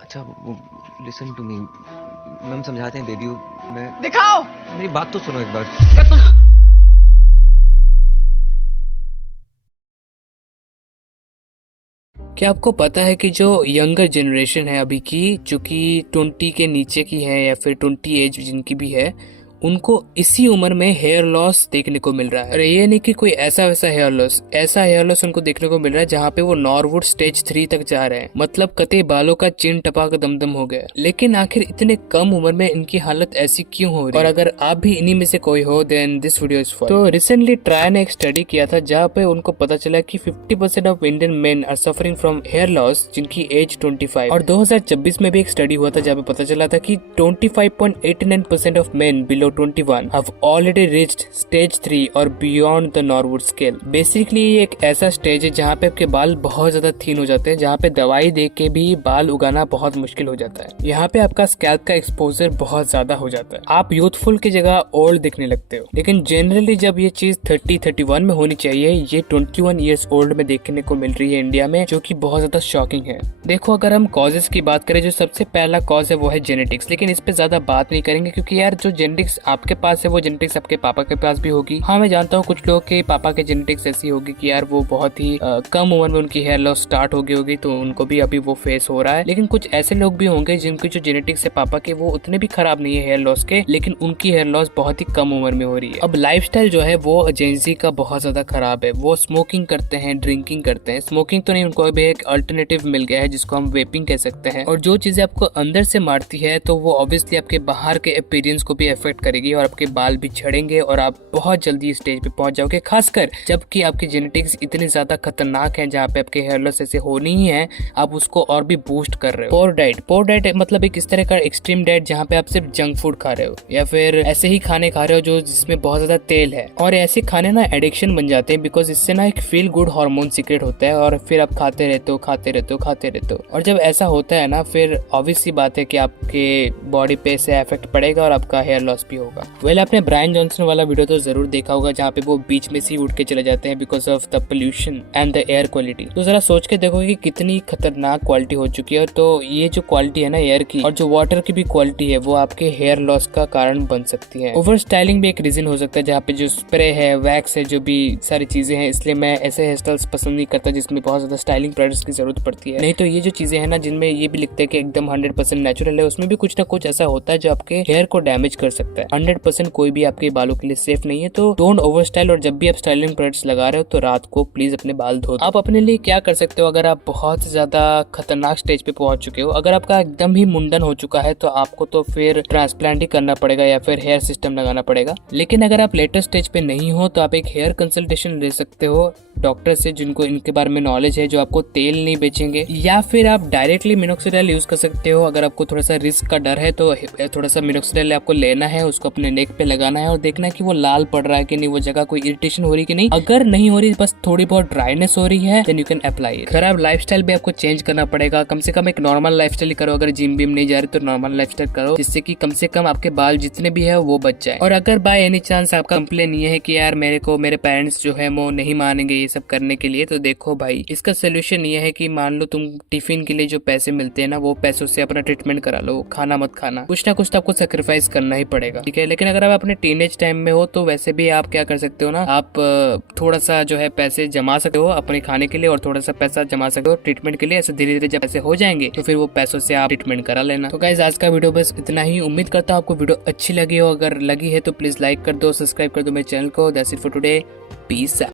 अच्छा वो listen to me, ma'am समझाते हैं बेबी। मैं दिखाओ। मेरी बात तो सुनो एक बार। क्या तुम क्या आपको पता है कि जो यंगर जनरेशन है अभी की, जो कि 20 के नीचे की है या फिर 20 एज जिनकी भी है, उनको इसी उम्र में हेयर लॉस देखने को मिल रहा है। और ये नहीं कि कोई ऐसा वैसा हेयर लॉस उनको देखने को मिल रहा है जहाँ पे वो नॉर्वुड स्टेज 3 तक जा रहे हैं। मतलब कते बालों का चिन टपा का दमदम हो गया। लेकिन आखिर इतने कम उम्र में इनकी हालत ऐसी क्यों हो रही है? और अगर आप भी इन्हीं में से कोई हो then this video is for. तो रिसेंटली ट्राई ने एक स्टडी किया था जहाँ पे उनको पता चला कि 50% of Indian men are suffering from hair loss जिनकी एज 25। और 2026 में भी एक स्टडी हुआ था जहाँ पे पता चला था कि 25.89% of main below 21 have already reached stage 3 और beyond the Norwood scale। Basically ये एक ऐसा स्टेज है जहाँ पे आपके बाल बहुत ज्यादा थीन हो जाते हैं, जहाँ पे दवाई दे के भी बाल उगाना बहुत मुश्किल हो जाता है। यहाँ पे आपका स्कैल्प का एक्सपोजर बहुत ज्यादा हो जाता है, आप यूथफुल की जगह ओल्ड दिखने लगते हो। लेकिन जनरली जब ये चीज 30-31 में होनी चाहिए, ये 21 ईयर्स ओल्ड में देखने को मिल रही है इंडिया में, जो कि बहुत ज्यादा शॉकिंग है। देखो अगर हम कॉजेस की बात करें, जो सबसे पहला कॉज है वो है जेनेटिक्स। लेकिन इस पे ज्यादा बात नहीं करेंगे क्योंकि यार जो जेनेटिक्स आपके पास है वो जेनेटिक्स आपके पापा के पास भी होगी। हाँ मैं जानता हूँ कुछ लोगों के पापा के जेनेटिक्स ऐसी होगी कि यार वो बहुत ही कम उम्र में उनकी हेयर लॉस स्टार्ट हो गई होगी, तो उनको भी अभी वो फेस हो रहा है। लेकिन कुछ ऐसे लोग भी होंगे जिनकी जो जेनेटिक्स है पापा के वो उतने भी खराब नहीं है हेयर लॉस के, लेकिन उनकी हेयर लॉस बहुत ही कम उम्र में हो रही है। अब लाइफस्टाइल जो है वो जेंजी का बहुत ज्यादा खराब है। वो स्मोकिंग करते हैं, ड्रिंकिंग करते हैं। स्मोकिंग तो नहीं, उनको अभी एक अल्टरनेटिव मिल गया है जिसको हम वेपिंग कह सकते हैं। और जो चीजें आपको अंदर से मारती है तो वो ऑब्वियसली आपके बाहर के अपीयरेंस को भी अफेक्ट करेगी और आपके बाल भी झड़ेंगे और आप बहुत जल्दी स्टेज पे पहुंच जाओगे। खासकर जबकि आपकी जेनेटिक्स इतनी ज्यादा खतरनाक है, जहाँ पे आपके हेयर लॉस ऐसे होनी ही है, आप उसको और भी बूस्ट कर रहे हो। पोर डाइट मतलब एक इस तरह का एक्सट्रीम डाइट जहाँ पे आप सिर्फ जंक फूड खा रहे हो या फिर ऐसे ही खाने खा रहे हो जो जिसमें बहुत ज्यादा तेल है। और ऐसे खाने ना एडिक्शन बन जाते हैं, बिकॉज इससे ना एक फील गुड हार्मोन सीक्रेट होता है और फिर आप खाते रहते हो। और जब ऐसा होता है ना, फिर ऑब्वियस सी बात है कि आपके बॉडी पे से इफेक्ट पड़ेगा और आपका हेयर लॉस भी होगा। वेल आपने ब्रायन जॉनसन वाला वीडियो तो जरूर देखा होगा जहाँ पे वो बीच में से उठ के चले जाते हैं because of the pollution and the air quality. तो जरा सोच के देखो कि कितनी खतरनाक क्वालिटी हो चुकी है। तो ये जो क्वालिटी है ना एयर की और जो वाटर की भी क्वालिटी है वो आपके हेयर लॉस का कारण बन सकती है। ओवर स्टाइलिंग भी एक रीजन हो सकता है, जहाँ पे जो स्प्रे है, वैक्स है, जो भी सारी चीजें हैं। इसलिए मैं ऐसे हेयर स्टाइल्स पसंद नहीं करता जिसमें बहुत ज्यादा स्टाइलिंग प्रोडक्ट्स की जरूरत पड़ती है। नहीं तो ये जो चीजें हैं ना जिनमें ये भी लिखते हैं कि एकदम 100% नेचुरल है, उसमें भी कुछ ना कुछ ऐसा होता है जो आपके हेयर को डैमेज कर सकता है। 100% कोई भी आपके बालों के लिए सेफ नहीं है। तो डोंट ओवर स्टाइल। और जब भी आप स्टाइलिंग प्रोडक्ट्स लगा रहे हो तो रात को प्लीज अपने बाल धो। आप अपने लिए क्या कर सकते हो अगर आप बहुत ज्यादा खतरनाक स्टेज पे पहुंच चुके हो? अगर आपका एकदम ही मुंडन हो चुका है तो आपको तो फिर ट्रांसप्लांट ही करना पड़ेगा या फिर हेयर सिस्टम लगाना पड़ेगा। लेकिन अगर आप लेटेस्ट स्टेज पे नहीं हो तो आप एक हेयर कंसल्टेशन ले सकते हो डॉक्टर से जिनको इनके बारे में नॉलेज है, जो आपको तेल नहीं बेचेंगे। या फिर आप डायरेक्टली मिनोक्सिडिल यूज कर सकते हो। अगर आपको थोड़ा सा रिस्क का डर है तो थोड़ा सा मिनोक्सिडिल आपको लेना है, उसको अपने नेक पे लगाना है और देखना है कि वो लाल पड़ रहा है कि नहीं, वो जगह कोई इरिटेशन हो रही कि नहीं। अगर नहीं हो रही, बस थोड़ी बहुत ड्राइनेस हो रही है, देन यू कैन अप्लाई। खराब लाइफस्टाइल भी आपको चेंज करना पड़ेगा। कम से कम एक नॉर्मल लाइफस्टाइल करो। अगर जिम बिम नहीं जा रहे तो नॉर्मल लाइफस्टाइल करो, जिससे कि कम से कम आपके बाल जितने भी है वो बच जाए। और अगर बाय एनी चांस आपका कंप्लेन ये है कि यार मेरे पेरेंट्स जो है वो नहीं मानेंगे ये सब करने के लिए, तो देखो भाई इसका सोल्यूशन ये है कि मान लो तुम टिफिन के लिए जो पैसे मिलते हैं ना, वो पैसों से अपना ट्रीटमेंट करा लो। खाना मत खाना, कुछ ना कुछ तो आपको सेक्रीफाइस करना ही पड़ेगा, ठीक है। लेकिन अगर आप अपने टीनेज टाइम में हो तो वैसे भी आप क्या कर सकते हो ना, आप थोड़ा सा जो है पैसे जमा सकते हो अपने खाने के लिए और थोड़ा सा पैसा जमा सकते हो ट्रीटमेंट के लिए। ऐसे धीरे धीरे जब पैसे हो जाएंगे तो फिर वो पैसों से आप ट्रीटमेंट करा लेना। तो गाइस आज का वीडियो बस इतना ही। उम्मीद करता हूँ आपको वीडियो अच्छी लगी हो। अगर लगी है तो प्लीज लाइक कर दो, सब्सक्राइब कर दो मेरे चैनल को। That's it for today, peace out.